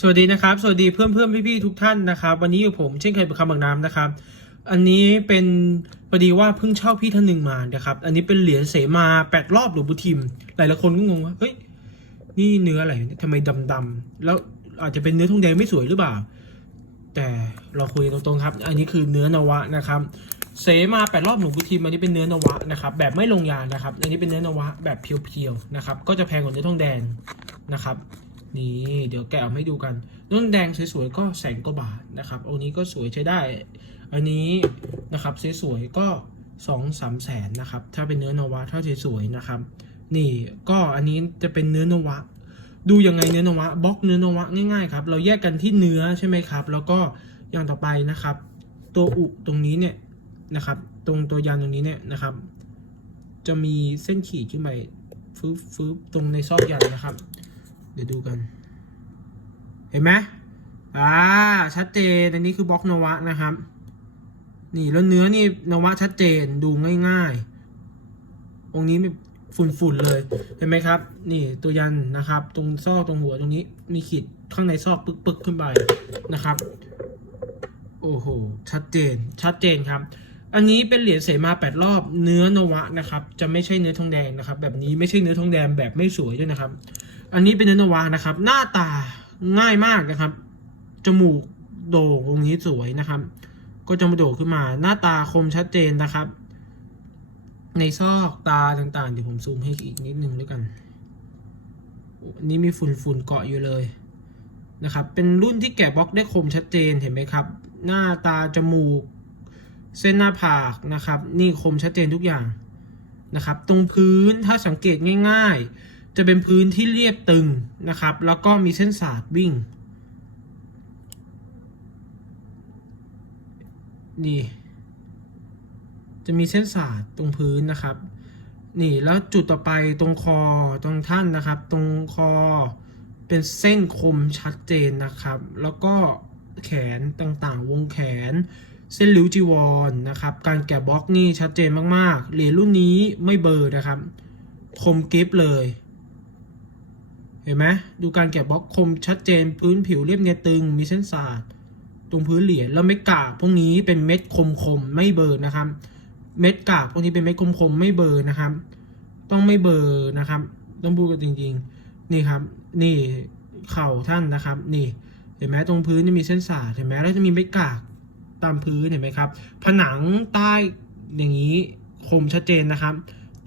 สวัสดีนะครับ สวัสดีเพื่อนเพื่อนพี่พี่ๆทุกท่านนะครับ วันนี้อยู่ผมเช่นเคยเป็นคำบางน้ำนะครับ อันนี้เป็นพอดีว่าเพิ่งเช่าพี่ท่านหนึ่งมานะครับ อันนี้เป็นเหรียญเสมาแปดรอบหลวงปู่ทิม หลายๆคนก็งงว่าเฮ้ยนี่เนื้ออะไรทำไมดำๆแล้วอาจจะเป็นเนื้อทองแดงไม่สวยหรือเปล่า แต่เราคุยตรงๆครับ อันนี้คือเนื้อนวะนะครับ เสมาแปดรอบหลวงปู่ทิมอันนี้เป็นเนื้อนวะนะครับ แบบไม่ลงยานะครับ อันนี้เป็นเนื้อนวะแบบเพียวๆนะครับ ก็จะแพงกว่าเนื้อทองแดงนะครับ นี่เดี๋ยวแกะออกให้ดูกันน้ำแดงสวยๆก็แสนกว่าบาทนะครับอันนี้ก็สวยใช้ได้ อันนี้นะครับสวยๆก็สองสามแสนนะครับ ถ้าเป็นเนื้อนวะถ้าสวยๆนะครับ นี่ก็อันนี้จะเป็นเนื้อนวะ ดูยังไงเนื้อนวะบล็อกเนื้อนวะง่ายๆครับเราแยกกันที่เนื้อใช่ไหมครับ แล้วก็อย่างต่อไปนะครับ ตัวอุตรงนี้เนี่ยนะครับ ตรงตัวยันตรงนี้เนี่ยนะครับ จะมีเส้นขีดขึ้นไปฟืบฟืบตรงในซอกยันนะครับ เดี๋ยวดูกัน เห็นไหมอ่า ชัดเจน อันนี้คือบล็อกนวะนะครับ นี่แล้วเนื้อนี่นวะชัดเจน ดูง่ายๆ องค์นี้ไม่ฝุ่นๆเลย เห็นไหมครับ นี่ตัวยันนะครับ ตรงซอกตรงหัวตรงนี้ มีขีดข้างในซอกปึกๆขึ้นไปนะครับ โอ้โห ชัดเจน ชัดเจนครับ อันนี้เป็นเหรียญเสมาแปดรอบเนื้อนวะนะครับ จะไม่ใช่เนื้อทองแดงนะครับ แบบนี้ไม่ใช่เนื้อทองแดงแบบไม่สวยด้วยนะครับ อันนี้เป็นเนื้อนวะนะครับ หน้าตาง่ายมากนะครับ จมูกโด่งตรงนี้สวยนะครับ ก็จะมาโด่งขึ้นมา หน้าตาคมชัดเจนนะครับ ในซอกตาต่างๆเดี๋ยวผมซูมให้อีกนิดนึงด้วยกันนี้มีฝุ่นๆเกาะอยู่เลยนะครับ เป็นรุ่นที่แกะบล็อกได้คมชัดเจนเห็นไหมครับ หน้าตาจมูก เส้นหน้าผากนะครับ นี่คมชัดเจนทุกอย่างนะครับ ตรงพื้นถ้าสังเกตง่าย ๆ จะเป็นพื้นที่เรียบตึงนะครับ แล้วก็มีเส้นสาดวิ่ง นี่ จะมีเส้นสาดตรงพื้นนะครับ นี่แล้วจุดต่อไปตรงคอตรงท่านนะครับ ตรงคอเป็นเส้นคมชัดเจนนะครับ แล้วก็แขนต่างๆ วงแขน เส้นริ้วจีวรนนะครับการแกะบล็อกนี่ชัดเจนมากๆ เหรียญรุ่นนี้ไม่เบอร์นะครับ คมกริฟเลย เห็นไหมดูการแกะบล็อกคมชัดเจนพื้นผิวเรียบเนียนตึงมีเส้นสาดตรงพื้นเหรียญแล้วเม็ดกากพวกนี้เป็นเม็ดคมคมๆไม่เบอร์นะครับ เม็ดกากพวกนี้เป็นเม็ดคมคมๆไม่เบอร์นะครับ ต้องไม่เบอร์นะครับ ต้องพูดกันจริงๆ นี่ครับ นี่เข่าท่านนะครับ นี่ เห็นไหมตรงพื้นจะมีเส้นสาดเห็นไหมแล้วจะมีเม็ดกาก ตามพื้นเห็นไหมครับ ผนังใต้อย่างนี้คมชัดเจนนะครับ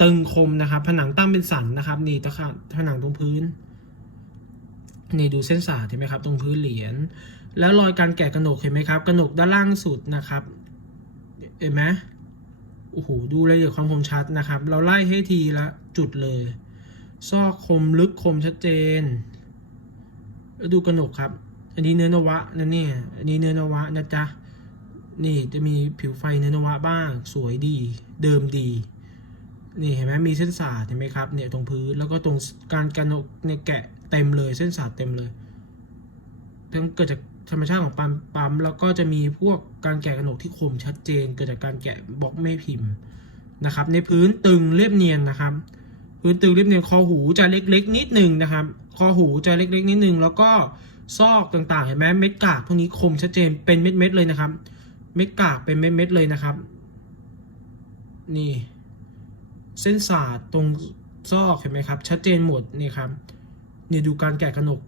ตึงคมนะครับ ผนังตั้งเป็นสันนะครับนี่ตะขาผนังตรงพื้นนี่ดูเส้นสาดเห็นไหมครับ ตรงพื้นเหรียญแล้วรอยการแกะกระหนกเห็นไหมครับกระหนกด้านล่างสุดนะครับเห็นไหมโอ้โหดูรายละเอียดความคมชัดนะครับ เราไล่ให้ทีละจุดเลย ซอกคมลึกคมชัดเจนแล้วดูกระหนกครับ อันนี้เนื้อนวะนะเนี่ยอันนี้เนื้อนวะนะจ๊ะ นี่จะมีผิวไฟเนนวะบ้าง สวยดี เดิมดี นี่เห็นไหมมีเส้นสาดเห็นไหมครับเนี่ยตรงพื้นแล้วก็ตรงการกระหนกเนี่ยแกะเต็มเลยเส้นสาดเต็มเลยทั้งเกิดจากธรรมชาติของปั๊มปั๊มแล้วก็จะมีพวกการแกะกระหนกที่คมชัดเจน เกิดจากการแกะบล็อกแม่พิมพ์นะครับ ในพื้นตึงเรียบเนียนนะครับ พื้นตึงเรียบเนียนคอหูจะเล็กๆ นิดหนึ่งนะครับ คอหูจะเล็กๆ นิดหนึ่งแล้วก็ซอกต่างๆ เห็นไหมเม็ดกากพวกนี้คมชัดเจนเป็นเม็ดๆเลยนะครับ เม็ดกากเป็นเม็ดๆเลยนะครับ นี่ เส้นสาดตรงซอกเห็นไหมครับ ชัดเจนหมดนี่ครับเนี่ยดูการแกะกระหนก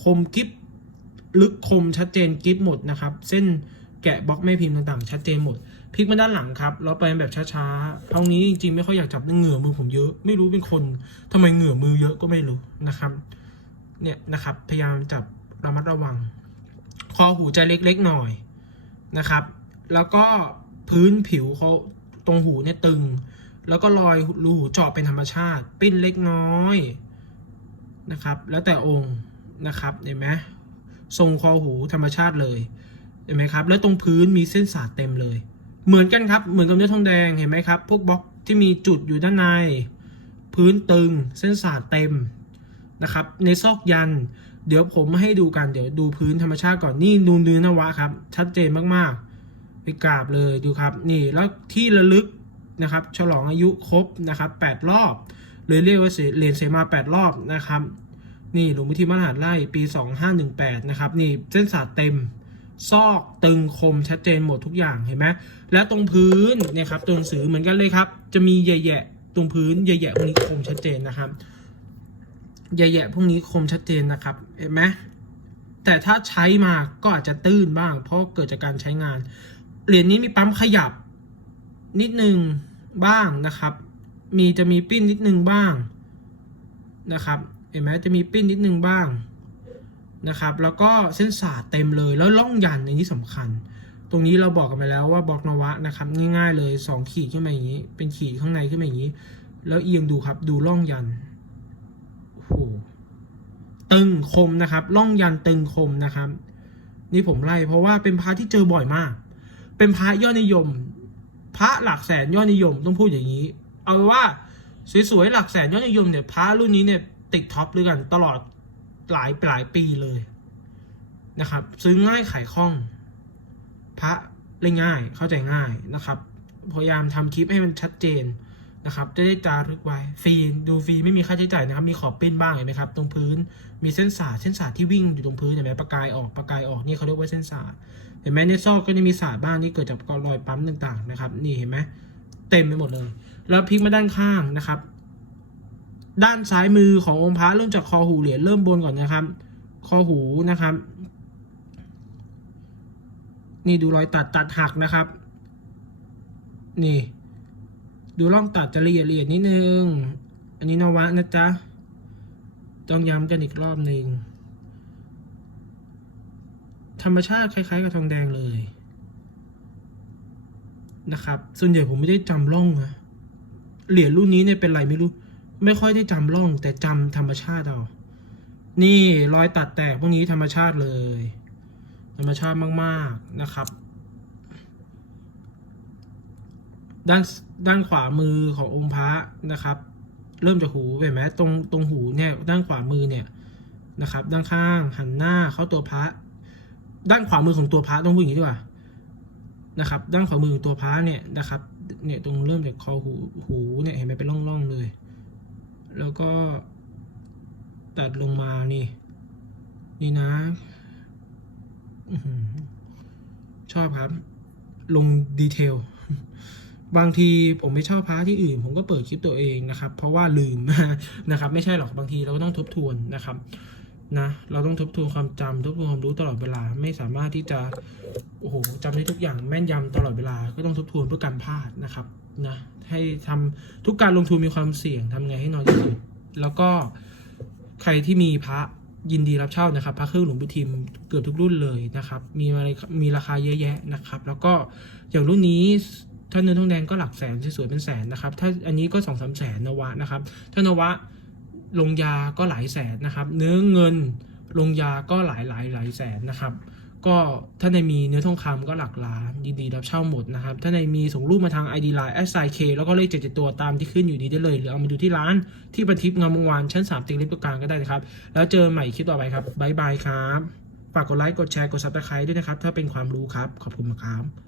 คมกิฟลึกคมชัดเจนกิฟหมดนะครับ เส้นแกะบล็อกแม่พิมพ์ต่างๆ ชัดเจนหมดพลิกมาด้านหลังครับแล้วไปแบบช้าๆเอานี้จริงๆไม่ค่อยอยากจับเหงื่อมือผมเยอะ ไม่รู้เป็นคนทำไมเหงื่อมือเยอะก็ไม่รู้นะครับ เนี่ยนะครับ พยายามจับระมัดระวัง คอหูจะเล็กๆหน่อยนะครับ แล้วก็พื้นผิวเขาตรงหูเนี่ยตึง แล้วก็รอยรูหูเจาะเป็นธรรมชาติ ปิ้นเล็กน้อยนะครับ แล้วแต่องค์นะครับเห็นไหมทรงคอหูธรรมชาติเลยเห็นไหมครับ แล้วตรงพื้นมีเส้นสาดเต็มเลย เหมือนกันครับ เหมือนกับเนื้อทองแดงเห็นไหมครับ พวกบล็อกที่มีจุดอยู่ด้านใน พื้นตึงเส้นสาดเต็มนะครับ ในซอกยัน เดี๋ยวผมให้ดูกันเดี๋ยวดูพื้นธรรมชาติก่อนนี่นูเนื้อนวะครับ ชัดเจนมากๆ ไปกราบเลยดูครับนี่แล้วที่ระลึกนะครับฉลองอายุครบนะครับแปดรอบเลยเรียกว่าเหรียญเสมาแปดรอบนะครับ นี่หลวงพิธีมหาไร่ปี 2518 นะครับ นี่เส้นสาดเต็ม ซอกตึงคมชัดเจนหมดทุกอย่างเห็นไหมและตรงพื้นเนี่ยครับตัวหนังสือเหมือนกันเลยครับ จะมีแย่ๆตรงพื้นแย่ๆพวกนี้คมชัดเจนนะครับแย่ๆพวกนี้คมชัดเจนนะครับเห็นไหมแต่ถ้าใช้มาก็อาจจะตื้นบ้าง เพราะเกิดจากการใช้งาน เหรียญนี้มีปั๊มขยับนิดนึงบ้างนะครับ มีจะมีปิ้นนิดนึงบ้างนะครับเห็นไหมจะมีปิ้นนิดนึงบ้างนะครับ แล้วก็เส้นสาดเต็มเลยแล้วล่องยันในที่สำคัญ ตรงนี้เราบอกกันไปแล้วว่าบล็อกนวะนะครับ ง่ายๆเลยสองขีดขึ้นมาอย่างนี้ เป็นขีดข้างในขึ้นมาอย่างนี้ แล้วเอียงดูครับดูล่องยันโอ้โหตึงคมนะครับล่องยันตึงคมนะครับ นี่ผมไล่เพราะว่าเป็นพระที่เจอบ่อยมาก เป็นพระยอดนิยม พระหลักแสนยอดนิยมต้องพูดอย่างนี้ เอาว่าสวยๆหลักแสนยอดนิยมเนี่ยพระรุ่นนี้เนี่ยติดท็อปด้วยกันตลอดหลายหลายปีเลยนะครับ ซื้อง่ายขายคล่อง พระเล่นง่ายเข้าใจง่ายนะครับ พยายามทำคลิปให้มันชัดเจน นะครับจะได้จารึกไว้ฟรีดูฟรีไม่มีค่าใช้จ่ายนะครับ มีขอบปิ้นบ้างเห็นไหมครับ ตรงพื้นมีเส้นสาดเส้นสาดที่วิ่งอยู่ตรงพื้นเห็นไหมประกายออกประกายออกนี่เขาเรียกว่าเส้นสาดเห็นไหมในซอกก็จะมีสาดบ้างนี่เกิดจากรอยปั๊มต่างๆนะครับ นี่เห็นไหมเต็มไปหมดเลย แล้วพลิกมาด้านข้างนะครับ ด้านซ้ายมือขององค์พระเริ่มจากคอหูเหรียญเริ่มบนก่อนนะครับ คอหูนะครับ นี่ดูรอยตัดตัดหักนะครับ นี่ ดูร่องตัดจะละเอียดละเอียดนิดนึง อันนี้นวะนะจ๊ะ ต้องย้ำกันอีกรอบหนึ่ง ธรรมชาติคล้ายๆกับทองแดงเลย นะครับ ส่วนใหญ่ผมไม่ได้จำร่องนะเหรียญรุ่นนี้เนี่ยเป็นไรไม่รู้ ไม่ค่อยได้จำร่อง แต่จำธรรมชาติเอา นี่รอยตัดแตกพวกนี้ธรรมชาติเลย ธรรมชาติมากๆนะครับ ด้านด้านขวามือขององค์พระนะครับ เริ่มจากหูเห็นไหมตรงตรงหูเนี่ยด้านขวามือเนี่ยนะครับ ด้านข้างหันหน้าเข้าตัวพระ ด้านขวามือของตัวพระต้องพูดอย่างนี้ดีกว่านะครับ ด้านขวามือของตัวพระเนี่ยนะครับเนี่ยตรงเริ่มจากคอหูหูเนี่ยเห็นไหมเป็นร่องๆเลย แล้วก็ตัดลงมานี่ นี่นะชอบครับ ลงดีเทล บางทีผมไม่ชอบพาร์ทที่อื่น ผมก็เปิดคลิปตัวเองนะครับ เพราะว่าลืมนะครับ ไม่ใช่หรอกบางทีเราก็ต้องทบทวนนะครับนะเราต้องทบทวนความจำทบทวนความรู้ตลอดเวลา ไม่สามารถที่จะโอ้โหจำได้ทุกอย่างแม่นยำตลอดเวลาก็ต้องทบทวนเพื่อการพลาดนะครับนะให้ทำทุกการลงทุนมีความเสี่ยงทำไงให้น้อยที่สุดแล้วก็ใครที่มีพระยินดีรับเช่านะครับ พระเครื่องหลวงปู่ทิมเกือบทุกรุ่นเลยนะครับ มีอะไรมีราคาเยอะแยะนะครับ แล้วก็อย่างรุ่นนี้ ถ้าเนื้อทองแดงก็หลักแสนสวยๆเป็นแสนนะครับ ถ้าอันนี้ก็สองสามแสนนวะนะครับ ถ้านวะลงยาก็หลายแสนนะครับ เนื้อเงินลงยาก็หลายหลายหลายแสนนะครับ ก็ถ้าในมีเนื้อทองคำก็หลักล้านยินดีรับเช่าหมดนะครับ ถ้าในมีส่งรูปมาทาง ID Line s i k แล้วก็เลขเจ็ดตัวตามที่ขึ้นอยู่นี้ได้เลย หรือเอามาดูที่ร้านที่บันทิพย์งามวงวานชั้น3ติงลิฟต์กลางก็ได้นะครับ แล้วเจอใหม่คลิปต่อไปครับบายบายครับฝากกดไลค์กดแชร์กดซับสไครต์ด้วยนะครับ ถ้าเป็นความรู้ครับขอบคุณมากครับ